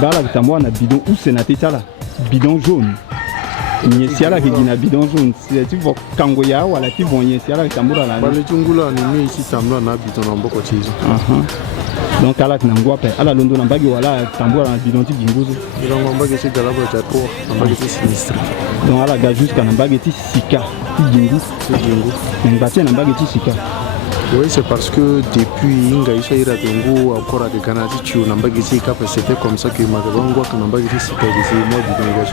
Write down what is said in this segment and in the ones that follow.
Bala kitambua na bidon ou sénaté tala bidon jaune. Nyesiala qui na bidon jaune. C'est tu vois kangoya wala tu vois nyesiala kitambura la. Bale tungula ni mimi ici tambula na bidon na mboko chizo. Donc ala kinangwa pe ala londo na mbagi wala kitambura na bidon ti ginguzo. Bidon mbagi ti galabo ta ko mbagi ti sinistre. Donc ala ga jusqu'à na mbagi ti sika ti gingu. Ti gingu. Mbati na mbagi ti sika. Oui, c'est parce que depuis Ingaïcha Iratengo, encore à des Canadiens, tu n'as pas gagné cap, c'était comme ça que Magabango, tu n'as pas gagné si tu as gagné moi du Bangladesh.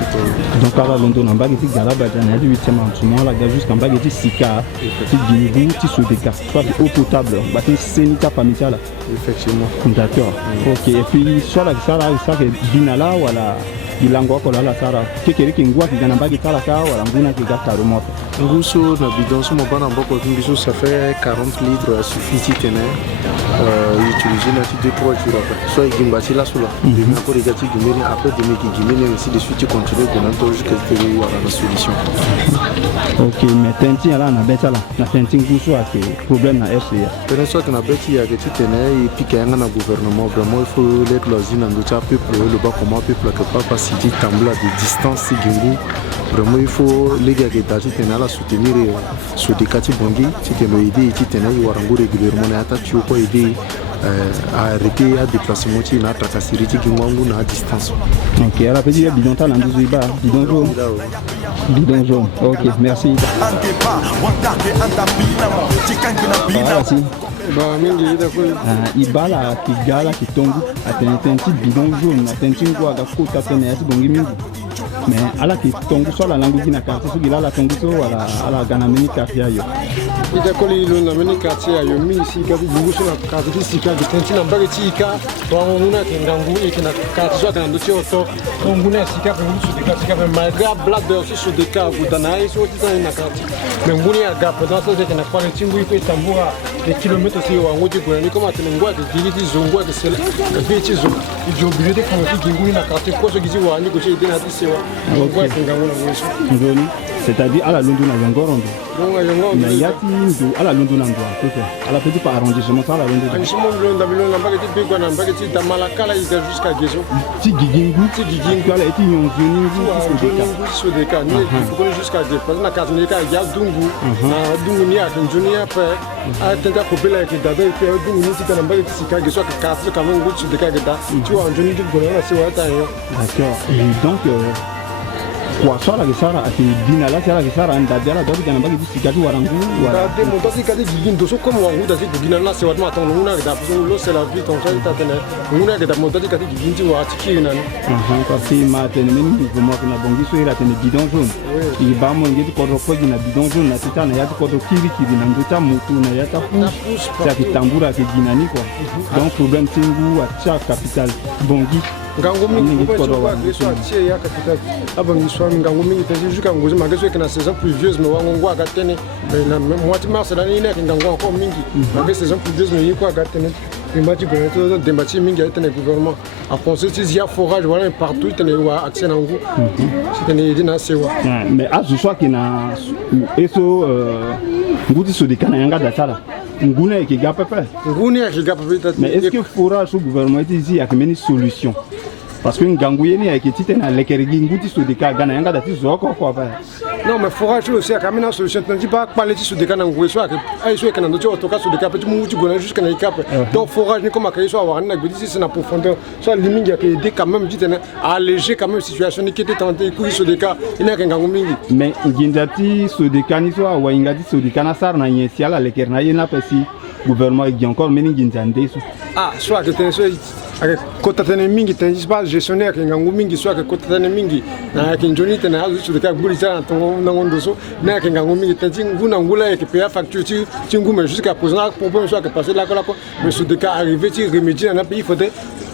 Donc à la Londres, on n'a pas gagné Galaba, on a dit 8e en la gage jusqu'à pas gagné Sika, ti Gingu, ti Sodeka, soit eau potable, bâti Sénita familiale. Effectivement. D'accord. Ok. Et puis soit la Sara, ça que Binala ou la Bilango ko la Sara, kekere kingwa ki gana bagi kala ka wala nguna ki ga karumo. Nguso na bidon so mo bana mboko nguso ça fait 40 litres suffit tene. Utiliser na ti 2-3 jours après. Soit gimbati la sola. Demi encore gati gimeni après demi ki gimeni ainsi de suite continuer qu'on jusqu'à ce qu'il y ait la solution. Ok, mais tenti là na beta là. Na tenti nguso a que problème na RCA. Pena soit que na beti ya que ti tene et puis qu'il y a un gouvernement vraiment il faut l'être l'azine en d'autres peuple le bas comment peuple que pas si dit tambla de distance si gingu. Vraiment il faut les gars qui datent tene la soutenir sur des kati bongi si tene aider ti tene y warango régulièrement na ta tu ko aider à arrêter à déplacer moitié na tracasserie ti gingu na distance. Ok, alors petit bidon ta na nduzuiba bidon jaune. Bidon jaune. Ok, merci. Merci. Ibala kigala kitongu atenti bidon jaune atenti ngwa ga kota tene yati bongi mingi mais ala kitongu so la langu kina carte so gila la tongu so wala ala gana mini carte ya yo ida koli lo na mini carte ya yo mi si ga bungu so na carte si ka tenti na mbage ti ka to nguna kingangu e kina carte so kana ndo ti oto nguna si ka bungu so de ka si ka malgré blague de so de ka gudana e so ti na carte mais nguni ya ga pendant so de kana kwa tingu ipe tambura des kilomètres aussi au Angoudi Gourani, comme à Tenengua, des Dili, Zongo, des Sel, des Vétizo, ils ont obligé de faire un truc qui est carte, quoi, ce qui dit, ou à négocier des natifs, c'est-à-dire à la London à Yangorondo. Mais il y a à la London à la petite arrondissement, à la London. Je suis mon pas été big one, pas été dans Malakala, il y a jusqu'à Guézo. Tigigingou, Tigigingou, elle a été une sur des cas, il faut jusqu'à des personnes à Kazanika, il y a Dungu, Dungunia, Dungunia, à Tenta Popela, qui d'abord fait Dungu, si tu n'as pas été si calme, soit que Kassel, quand même, sur des cas de date, tu vois, en Johnny du Golan, c'est what I am. D'accord. Et donc, kwa swala kisara ati dina la sala kisara ndadala dobi kana bagi disikati warangu wala de mon dosi kati gigindo so comme wangu dasi gina la se watma ton nguna da puso lo c'est la vie ton ça tene nguna da mon dosi kati giginti wa tiki nani parce que ma tene meni ko mo na bongi so ira tene bidon jaune i ba mo ngi ko ro ko gina bidon jaune na tita na ya ko do kiri na ndota mutu na ya ta pousse ça kitambura ke gina ni quoi donc problème tingu wa cha capital bongi ngango mingi ko do wa so atie ya capital abangi so ngango mingi tezi jusqu'à ngozi magaso que na saison pluvieuse mais wango ngwa gatene na moitié mars la ni na ngango encore mingi mais saison pluvieuse mais yiko gatene imati ko to de mati mingi atene gouvernement a penser si il y a forage voilà partout tene wa accès na ngu c'est tene dina sewa mais a je crois que na eso ngudi so de kana yanga datala nguna ekiga pepe nguna ekiga pepe mais est-ce que forage au gouvernement ici a une solution parce que nganguye ni avec tite na lekerigi nguti so de ka gana yanga dati zoko quoi non mais forage aussi a une solution tu dis pas parler sur de kana ngwe so que ai so que na ndoto otoka so de ka petit muti gona jusqu'à na cap donc forage ni comme akayi so avoir na bidisi c'est na profondeur so limingi a aider quand même dit à alléger quand même situation ni qui était tenté ku so de ka ina ngangu mingi mais ngindati so de kana so wa ingati so de kana sar na nyesi ala leker na yena pesi gouvernement qui encore meni ngindande so ah soit que tu so avec kota tene mingi tene pas gestionnaire qui ngangu mingi soit que kota tene mingi na kinjoni tene azu sur de ka buli ça tongo nangondo so na ki ngangu mingi tene nguna ngula et qui paye facture tu ngume jusqu'à présent problème soit que passer là mais sur de ka arriver tu remédier dans pays faudrait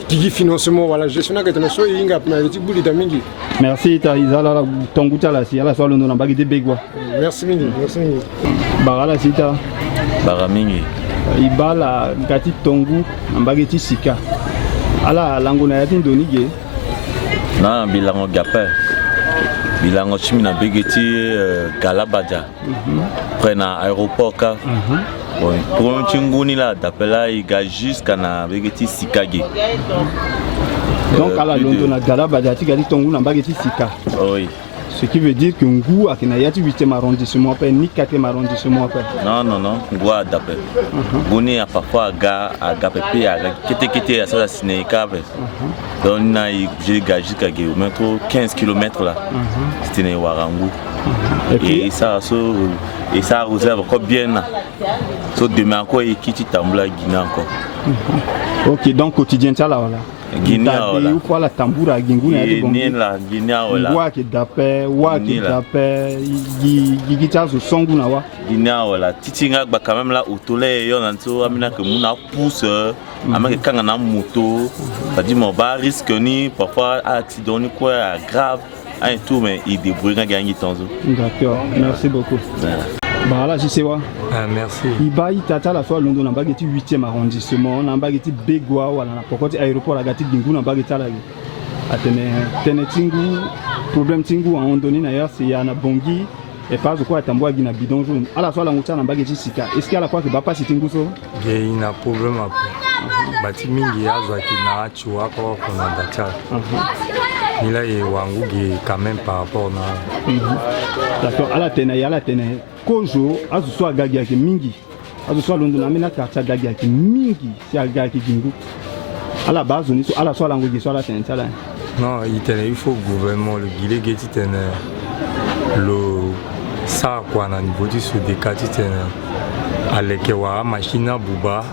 digi financement voilà gestionnaire que tene so inga na ti buli da mingi merci ta izala tonguta la si ala so londo na bagi de begwa merci mingi bagala sita bagamingi ibala ngati tongu ambagi ti sika ala lango na yati ndonige na bilango gapin bilango chimina bigeti galabadja près na aéroport ka Bon, pour un Tchinguni là, d'après là, il gagne jusqu'à na Begeti Sikage. Donc à la London, na Gala Badiati Gali Tongu na Bageti Sika. Oui. Ce qui veut dire que Ngou a Kenayati 8e arrondissement, ni 4e arrondissement. Non, Ngou a d'après. Nguni a parfois à Gapé, à Kété, à ça, Sinéka. Donc j'ai gagé jusqu'à 15 km là. C'était Warangou. Et ça réserve encore bien là. Demain encore, il quitte Tambla Guinée encore. Ok, donc quotidien, ça là. Guinée, ou quoi la tamboura Guingouna Guinée là, Guinée là. Wa qui d'après, wa qui d'après, Gigita se songu na wa. Guinée là, titinga ba quand même là au tolé yo nanto amina que muna pousse, amina que quand on a moto, ça dit mon bas risque ni parfois accident ni quoi grave, un tout mais il débrouille na gagner temps. D'accord, merci beaucoup. Bah là, je sais quoi. Merci. Iba itata la fois London na bageti 8e arrondissement, na bageti Begwa wala na pokoti aéroport la gati Dingu na bageti la. Atene tingu problème tingu en donné d'ailleurs c'est ya na bongi et pas de quoi atambwa gina bidon jaune. À la fois la ngouta na bageti sika. Est-ce qu'il y a la fois que va pas tingu so? Il y a un problème après. Bati mingi yazo akina chua kwa kona dacha. Nila ye wangu ge quand même par rapport na. D'accord. À la tene kojo azu so gagi ya mingi. Azu so London na mena quartier gagi ya mingi. Si gagi gingu. À la base on est à la soit langue so la tene ça. Non, il faut gouvernement le guilé geti tene le ça quoi na niveau du sud des quartiers aleke wa machine buba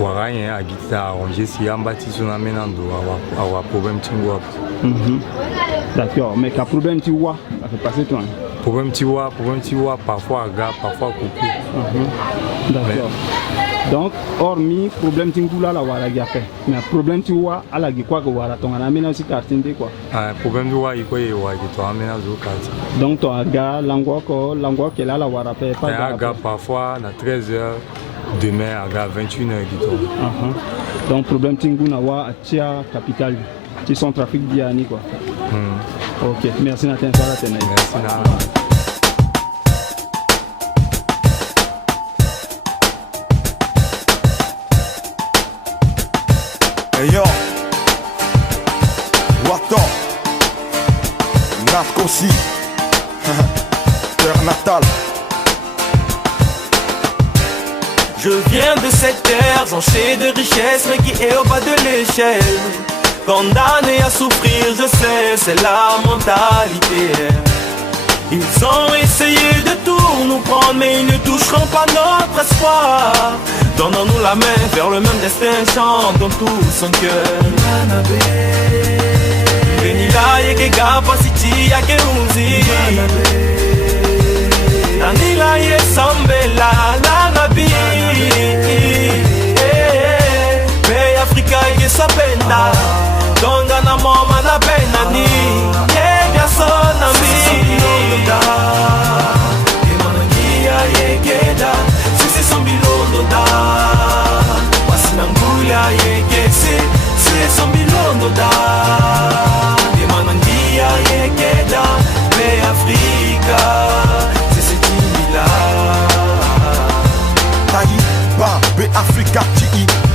wa rien agita arranger si ambati sona menando awa problème tingwa. D'accord, mais quel problème tu vois? Ça fait passer toi. Problème tu vois, parfois gars, parfois coucou. D'accord. Donc, hormis problème tu vois la wala gapé. Mais problème tu vois à la quoi que wala ton amena aussi quartier quoi. Problème tu vois il quoi wa qui toi amena zo quartier. Donc toi gars lango que là la wala pas gars parfois à 13h demain à 21h qui toi. Donc problème tu na wa tia capitale. Qui sont trafic biani quoi. Ok, merci Nathan Farah. Merci Nathan. Hey yo, Waton, Nafkosi, terre natale. Je viens de cette terre jonchée de richesse mais qui est au bas de l'échelle. Condamné à souffrir, je sais, c'est la mentalité. Ils ont essayé de tout nous prendre, mais ils ne toucheront pas notre espoir. Donnons-nous la main vers le même destin, chantons tout son cœur. Benila yeke gapa siti yake uzi. Nanila ye sambela la nabi. Be Africa ye sapenda. Donga na mama na benani. Yega sonami. Emanangia yegeda. Sisi sombilondo da. Wasinangulia yegese. Sisi sombilondo da. Emanangia yegeda. Be Africa. Sisi timila. Taïba, be Africa ti.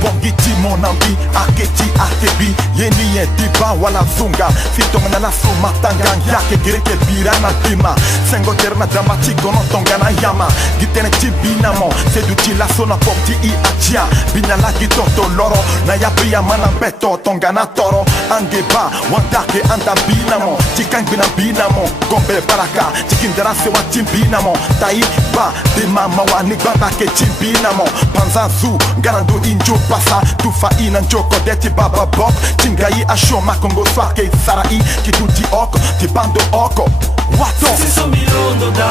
Bongiti mon ami, aketi akebi Yeni ye diba wala zunga Fitong na la suma tangang yake Gireke bira na dima Sengo terna damati kono tonga na yama Gitene ti binamo Sedu ti la sona popti i achia Bina la gitoto loro Na ya bria mana beto tonga na toro Angeba wandake anda binamo Chikang bina binamo Gombe baraka Chikindera sewa tim binamo Taiba de mama wa nigbanda ke tim binamo Panzazu garando injo pasa tufa ina njoko deti baba bok Chingai ashoma kongo swake sarai Kituti oko, tibando oko Wato Sisi sombilondo da